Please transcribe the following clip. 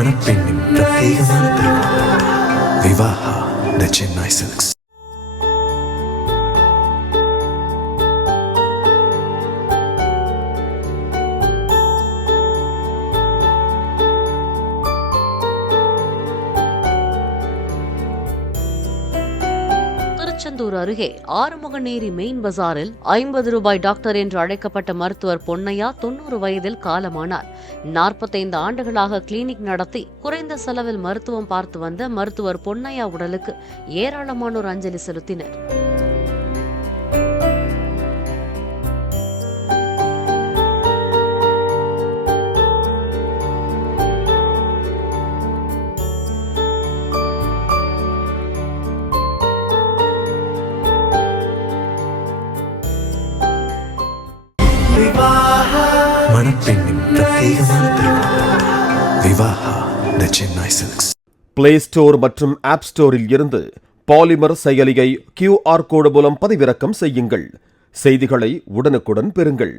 மணப்பெண்ணின் பிரத்யேகமான திருமணம் விவாஹா தி சென்னை சில்க்ஸ். திருச்செந்தூர் அருகே ஆறுமுகநேரி மெயின் பஜாரில் 50 ரூபாய் டாக்டர் என்று அழைக்கப்பட்ட மருத்துவர் பொன்னையா 90 வயதில் காலமானார். 45 ஆண்டுகளாக கிளினிக் நடத்தி குறைந்த செலவில் மருத்துவம் பார்த்து வந்த மருத்துவர் பொன்னையா உடலுக்கு ஏராளமானோர் அஞ்சலி செலுத்தினர். மணப்பெண்ணின் பிரத்யேகமான திருமணம் விவாஹா தி சென்னை சில்க்ஸ். பிளே ஸ்டோர் மற்றும் ஆப் ஸ்டோரில் இருந்து பாலிமர் செயலியை QR கோடு மூலம் பதிவிறக்கம் செய்யுங்கள். செய்திகளை உடனுக்குடன் பெறுங்கள்.